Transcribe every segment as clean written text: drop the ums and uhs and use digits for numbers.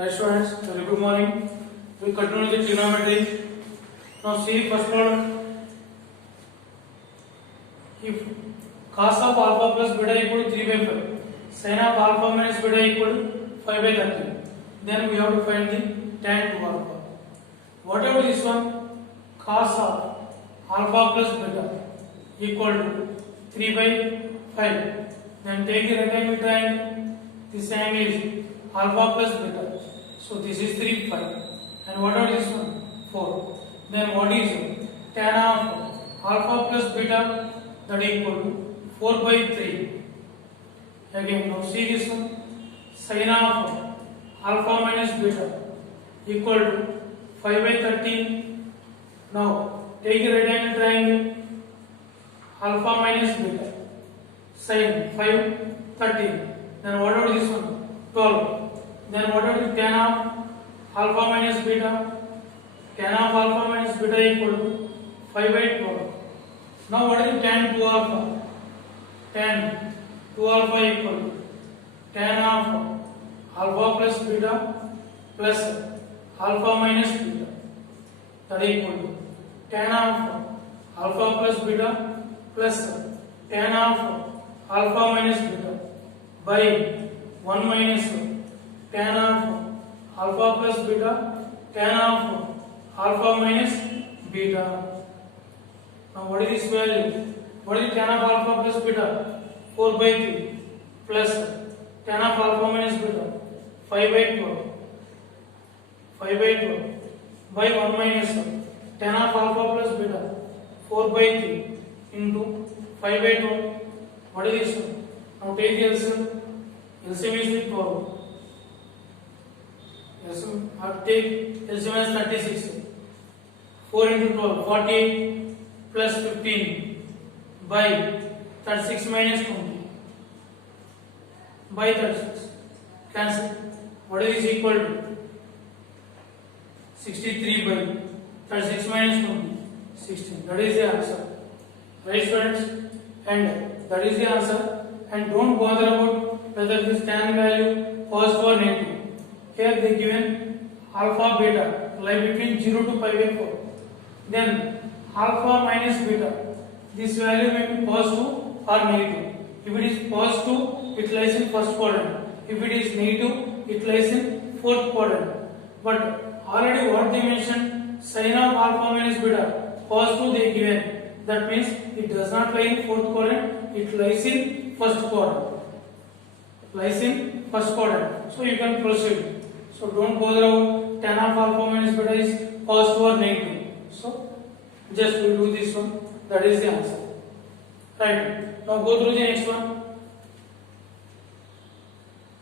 Right students, very good morning. We continue the trigonometry. Now see first problem. If cos of alpha plus beta equal to 3 by 5, sin of alpha minus beta equal to 5 by 30, then we have to find the tan 2 alpha. Whatever this one, cos of alpha plus beta equal to 3 by 5, then take the rectangle triangle. This angle is alpha plus beta. So this is 3 5. And what are this one? 4. Then what is tan of alpha plus beta? That equal to 4 by 3. Again, now see this one. Sin of alpha minus beta equal to 5 by 13. Now take a right angle triangle. Alpha minus beta. Sin 5 13. Then what are this one? 12. Then what are the tan of alpha minus beta? Tan of alpha minus beta equal to 5 by 12. Now what is the tan 2 alpha? Tan 2 alpha equal to tan of alpha plus beta plus alpha minus beta. That equal to tan of alpha plus beta plus tan of alpha minus beta by 1 minus tan of alpha plus beta, tan of alpha minus beta. Now what is this value? What is tan of alpha plus beta? 4 by 3 plus tan of alpha minus beta 5 by 12. 5 by 12 by 1 minus tan of alpha plus beta 4 by 3 into 5 by 12. What is this one? Now take the LCM. LCM is 12. Take LCM as 36. 4 into 12, 48 plus 15 by 36 minus 20 by 36. Cancel. What is this equal to? 63 by 36 minus 20, 16. That is the answer. Right students? And that is the answer. And don't bother about whether this tan value positive or negative. Here they given alpha beta lie between 0 to pi by 4. Then alpha minus beta, this value may be positive or negative. If it is positive, it lies in first quadrant. If it is negative, it lies in fourth quadrant. But already what they mentioned, sin of alpha minus beta, positive they given. That means it does not lie in fourth quadrant, it lies in first quadrant. Lies in first quadrant. So you can proceed. So don't bother about tan of alpha minus beta is positive or negative. So just we do this one. That is the answer. Right. Now go through the next one.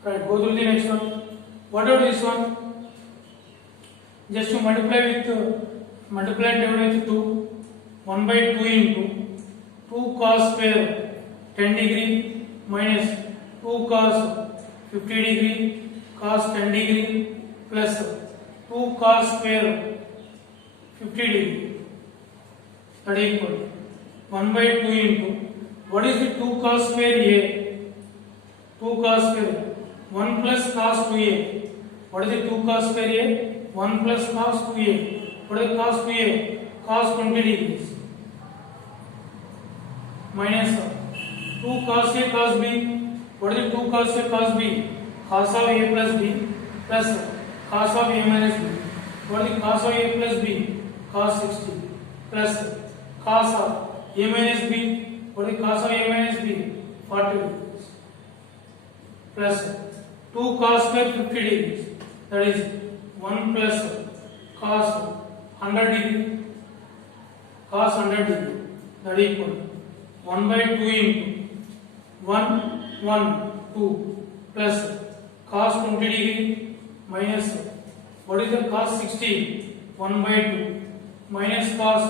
Right. Go through the next one. What about this one? Just to multiply and divide with 2. 1 by 2 into 2 cos square 10 degree minus 2 cos 50 degree cos 10 degree plus 2 cos square 50 degree. That equal 1 by 2 into, what is the 2 cos square A? 2 cos square 1 plus cos 2A. What is the 2 cos square A? 1 plus cos 2A. What is the cos 2A? Cos 20 degrees. Minus 2 cos A cos B. What is the 2 cos A cos B? Cos of A plus B plus cos of A minus B. What is the cos of A plus B? Cos 60 plus cos of A minus B. What is the cos of A minus B? 40 degrees plus 2 cos square 50 degrees. That is 1 plus cos 100 degree. Cos 100 degree. That equal 1 by 2 into 1 1 2 plus cos 20 degree minus what is the cos 60 1 by 2 minus cos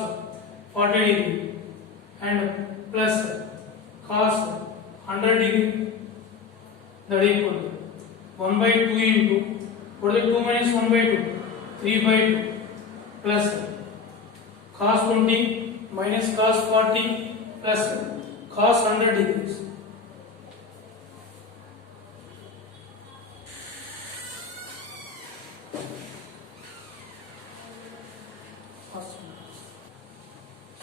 40 degree and plus cos 100 degree. That equal 1 by 2 into what is 2 minus 1 by 2? 3 by 2 plus cos 20 minus cos 40 plus cos 100 degrees.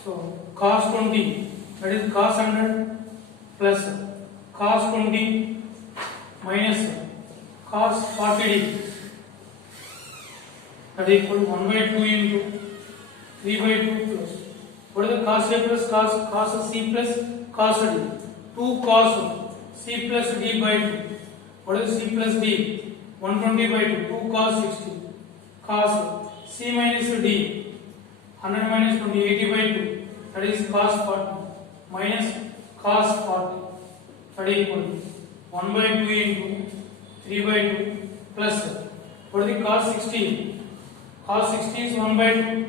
So cos 20, that is cos 100 plus cos 20 minus cos 40 degree, that is equal to 1 by 2 into 3 by 2 plus, what is the cos A plus cos C plus cos D, 2 cos C plus D by 2, what is C plus D, 120 by 2, 2 cos 60, cos C minus D, 100 minus 20, 80 by 2, that is cos 40 minus cos 40, that is equal to 1 by 2 into 3 by 2 plus, what is the cos 60? Cos 60 is 1 by 2,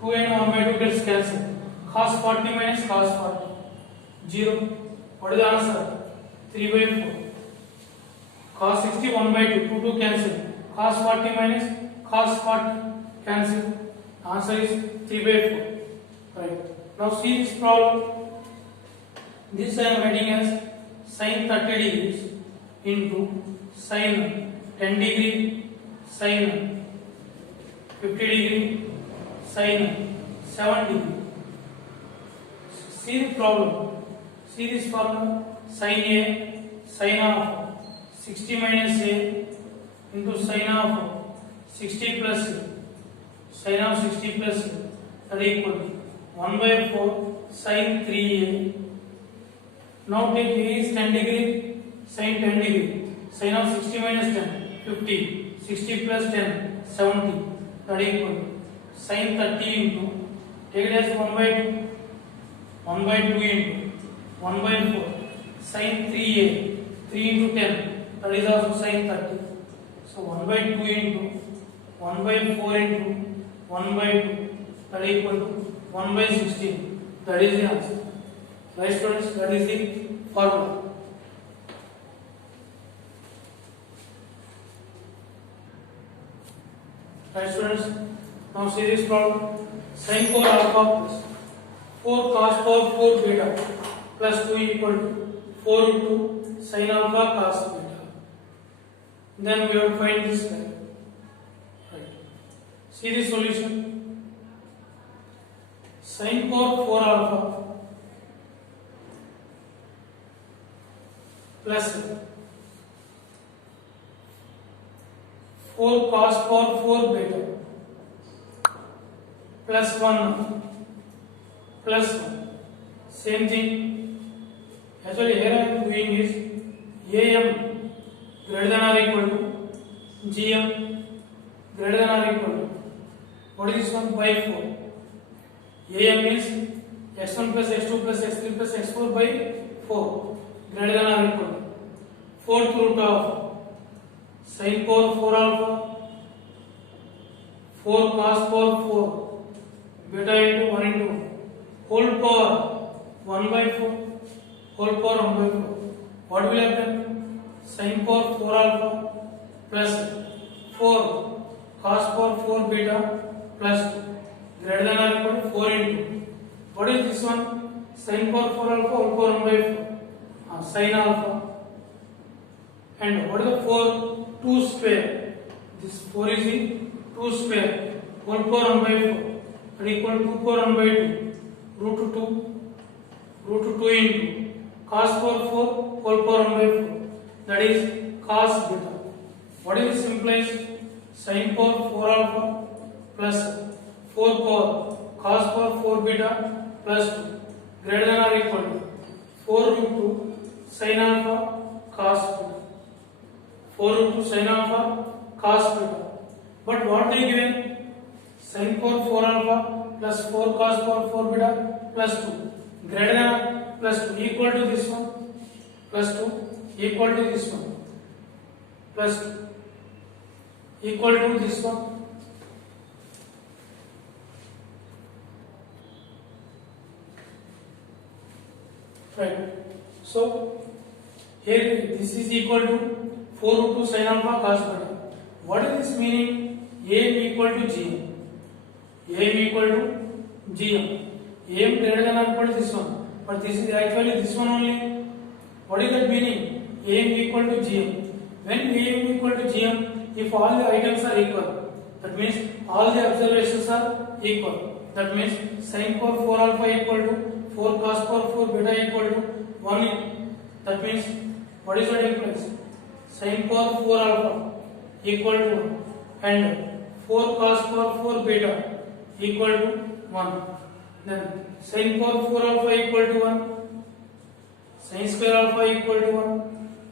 2 and 1 by 2 gets cancelled. Cos 40 minus cos 40, 0. What is the answer? 3 by 4. Cos 60 1 by 2, 2 cancel. Cos 40 minus cos 40 cancel. Answer is 3 by 4. Right. Now see this problem. This I am writing as sin 30 degrees into sin 10 degree, sin 50 degree, sin 7 degree. See the problem. See this formula. Sin A, sin of 60 minus A into sin of 60 plus A. Sin of 60 plus A, that is equal to 1 by 4 sin 3A. Now take A is 10 degree, sin 10 degree. Sin of 60 minus 10, 50. 60 plus 10, 70. That is equal to sin 30 into, take it as 1 by 2. 1 by 2 into 1 by 4 sin 3A, 3 into 10, that is also sin 30. So 1 by 2 into 1 by 4 into 1 by 2, that is equal to 1 by 16. That is the answer. Right students, that is the formula. Right students, now see this problem. Sin 4 alpha plus 4 cos 4 beta plus 2 equal to 4 into sin alpha cos beta. Then we have to find this guy. Right. See the solution. Sin 4 alpha plus 4 cos 4 beta plus 1 plus 1. Same thing. Actually here I am doing is AM greater than or equal to GM greater than or equal to, what is this one? By 4. AM is x1 plus x2 plus x3 plus x4 by 4 greater than or equal to 4th root of sin 4 alpha 4 cos 4 beta into 1 into 1 whole power 1 by 4 whole power 1 by 4. What will happen? Sin 4 alpha plus 4 cos 4 beta plus 2 greater than or equal to 4 into, what is this one? Sin 4 alpha whole power 1 by 4 sin alpha, and what is the 4? 2 square. This 4 is the 2 square whole power 1 by 4 and equal to 2 power 1 by 2 root 2 into cos 4 whole power 1 by 4, that is cos beta. What is this implies? Sin 4 alpha plus 4 power cos 4 beta plus 2 greater than or equal to 4 root 2 sin alpha cos beta. 4 root 2 sin alpha cos beta. But what they given? Sin 4 alpha plus 4 cos 4 beta plus 2 greater than plus 2 equal to this one plus 2 equal to this one plus 2 equal to this one. Right. So here this is equal to 4 root 2 sin alpha cos beta. What is this meaning? AM equal to GM. AM equal to GM. AM greater than or equal to this one. But this is actually this one only. What is that meaning? AM equal to GM. When AM equal to GM, if all the items are equal, that means all the observations are equal. That means sin power 4 alpha equal to 4 cos power 4 beta equal to 1. That means what is the difference? Sin power 4 alpha equal to 1 and 4 cos power 4 beta equal to 1. Then sin power 4 alpha equal to 1, sin square alpha equal to 1,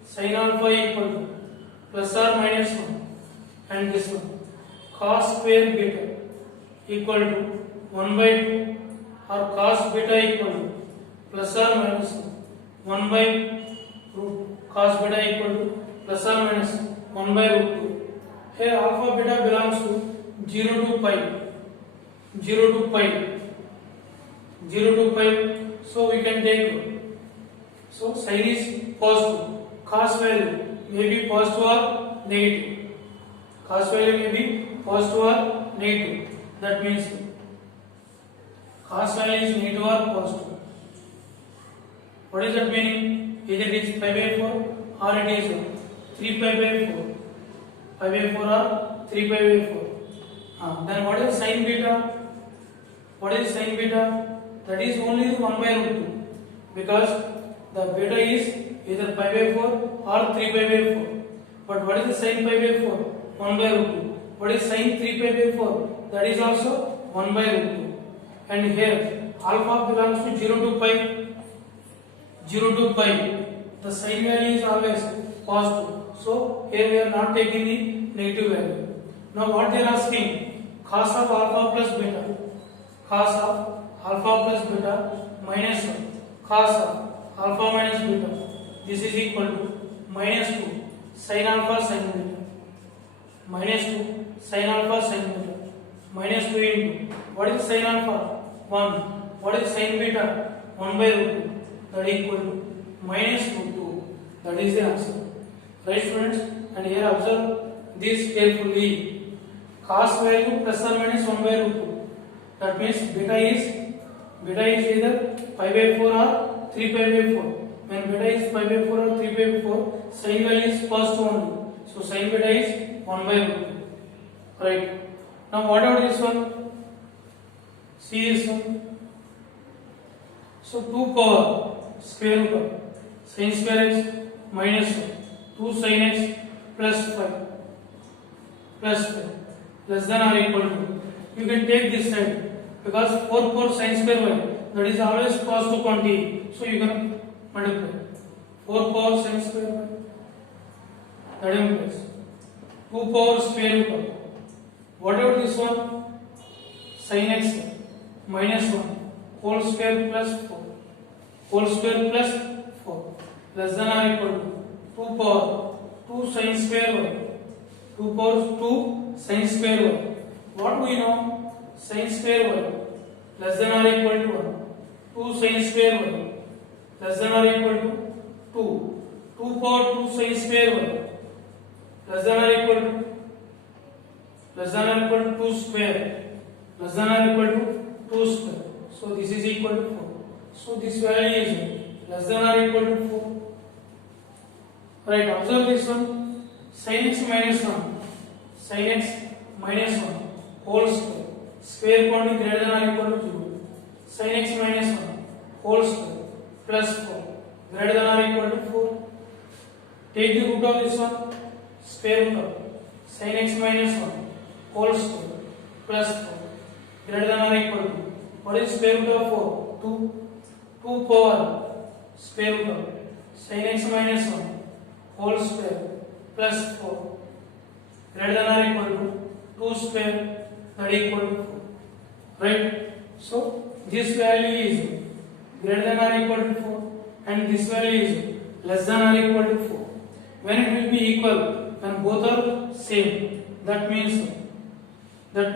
sin alpha equal to plus or minus 1, and this one cos square beta equal to 1 by 2 or cos beta equal to plus or minus 1 by root cos beta equal to plus or minus 1 by root 2. Here alpha beta belongs to 0 to pi, 0 to pi, 0 to pi. So we can take, so sin is positive, cos value may be positive or negative, cos value may be positive or negative. That means cos value is negative or positive. What is that meaning? Either it is pi by 4 or it is 3 pi by 4, pi by 4 or 3 pi by 4. Then what is sin beta? What is sin beta? That is only 1 by root 2, because the beta is either pi by 4 or 3 pi by 4. But what is the sin pi by 4? 1 by root 2. What is sin 3 pi by 4? That is also 1 by root 2. And here alpha belongs to 0 to pi. 0 to pi. The sin value is always positive. So here we are not taking the negative value. Now what they are asking? Cos of alpha plus beta. Cos of alpha plus beta minus 1. Cos of alpha minus beta. This is equal to minus 2 sin alpha sin beta. Minus 2 sin alpha sin beta. Minus 2 into what is sin alpha? 1. What is sin beta? 1 by root 2. That is equal to minus root 2. That is the answer. Right, students? And here observe this carefully. Cos value plus or minus 1 by root 2. That means beta is either pi by 4 or 3 pi by 4. When beta is pi by 4 or 3 pi by 4, sin value is positive only. So sin beta is 1 by root 2. Right. Now what about this one? See this one. So 2 power square root of sin square x minus 1, 2 sin x plus 5 less than or equal to. You can take this side because 4 power sin square y, that is always positive quantity. So you can multiply 4 power sin square y, that implies 2 power square root of whatever this one, sin x minus 1 whole square plus 4 whole square plus 4 less than or equal to 2 power 2 sin square y, 2 power 2 sin square y. What do we know? Sin square y less than or equal to 1. 2 sin square y less than or equal to 2. 2 power 2 sin square y less than or equal to 2 square less than or equal to 2 square. So this is equal to 4. So this value is less than or equal to 4. Right, observe this one. Sin x minus 1. Sin x minus 1 whole square. Square quantity greater than or equal to 0. Sin x minus 1 whole square plus 4 greater than or equal to 4. Take the root of this one. Square root of sin x minus 1 whole square plus 4 greater than or equal to. What is square root of 4? 2. 2 power square root of sin x minus 1 whole square plus 4 greater than or equal to 2 square, that is equal to 4. Right? So this value is greater than or equal to 4 and this value is less than or equal to 4. When it will be equal, when both are same, that means 2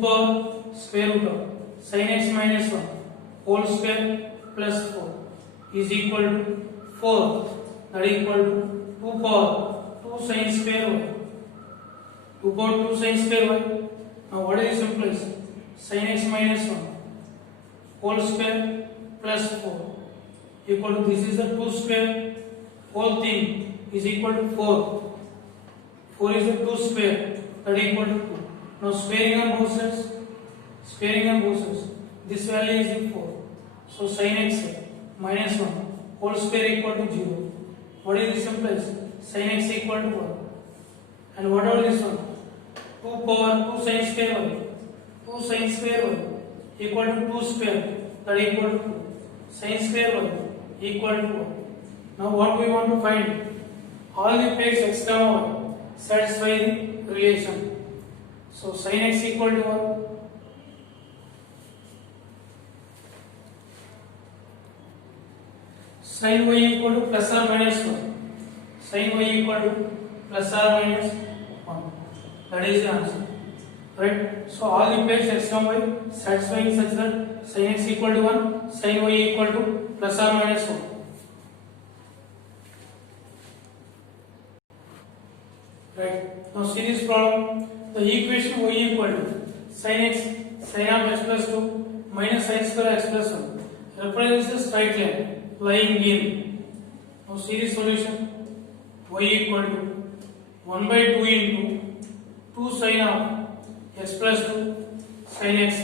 power square root of sin x minus 1 whole square plus 4 is equal to 4, that is equal to 2 power 2 sin square y. 2 power 2 sin square y. Now what is this implies? Sin x minus 1 whole square plus 4 equal to, this is the 2 square, whole thing is equal to 4. 4 is the 2 square, that is equal to 2. Now sparing on both sides. Sparing on both sides. This value is 4. So sin x minus 1 whole square equal to 0. What is this implies? Sin x equal to 1. And what about this one? 2 power 2 sin square y. 2 sin square y equal to 2 square, that equal to 2. Sin square y equal to 1. Now what we want to find? All the pairs x comma y satisfy the relation. So sin x equal to 1. Sin y equal to plus or minus 1. Sin y equal to plus or minus 1. That is the answer. Right? So all the pairs x and y satisfying such that sin x equal to 1, sin y equal to plus or minus 1. Right? Now see this problem. The equation y equal to sin x sin of x plus 2 minus sin square x plus 1 represents the straight line lying in. Now see the solution. Y equal to 1 by 2 into 2 sin of x plus 2 sin x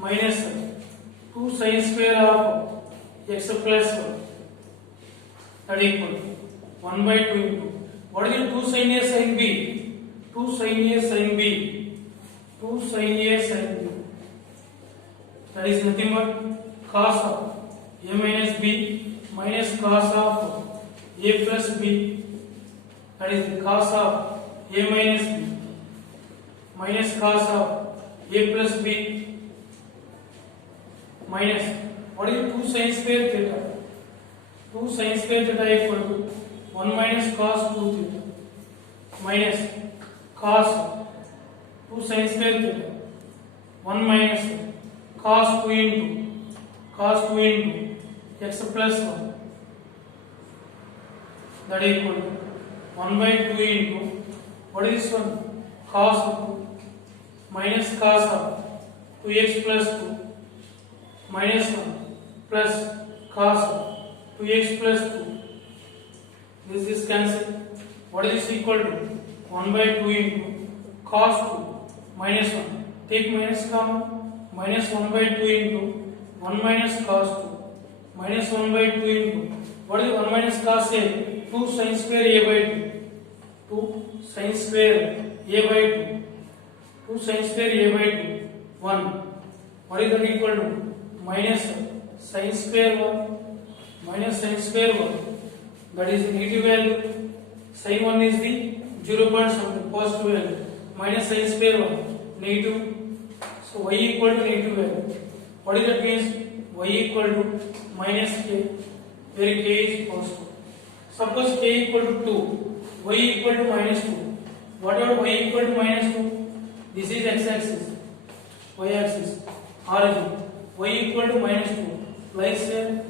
minus 2 sin square of x plus 1, that equal to 1 by 2 into what is it? 2 sin a sin b, 2 sin a sin b, 2 sin a sin b, that is nothing but cos of a minus b minus cos of a plus b, that is the cos of a minus b minus cos of a plus b minus what is it? 2 sin square theta, 2 sin square theta equal to 1 minus cos 2 theta minus cos 2 sin square theta 1 minus cos 2 into x plus 1, that equal to 1 by 2 into what is this one? Cos 2 minus cos of 2x plus 2 minus 1 plus cos of 2x plus 2. This is cancelled. What is this equal to? 1 by 2 into cos 2 minus 1. Take minus common. Minus 1 by 2 into 1 minus cos 2 minus 1 by 2 into what is 1 minus cos a? 2 sin square a by 2. 2 sin square a by 2. 2 sin square a by 2. 1. What is that equal to? Minus sin square 1 minus sin square 1. That is the negative value. Sin 1 is the 0 point something positive value. Minus sin square 1 negative. So y equal to negative value. What is that means? Y equal to minus k, where k is positive. Suppose k equal to 2, y equal to minus 2. What about y equal to minus 2? This is x axis, y axis, origin. Y equal to minus 2 lies here.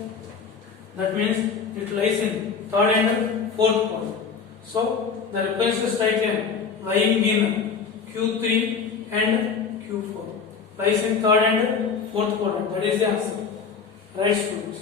That means it lies in third and fourth quadrant. So the reference straight line lying in Q3 and Q4 lies in third and fourth quadrant. That is the answer. Right, students?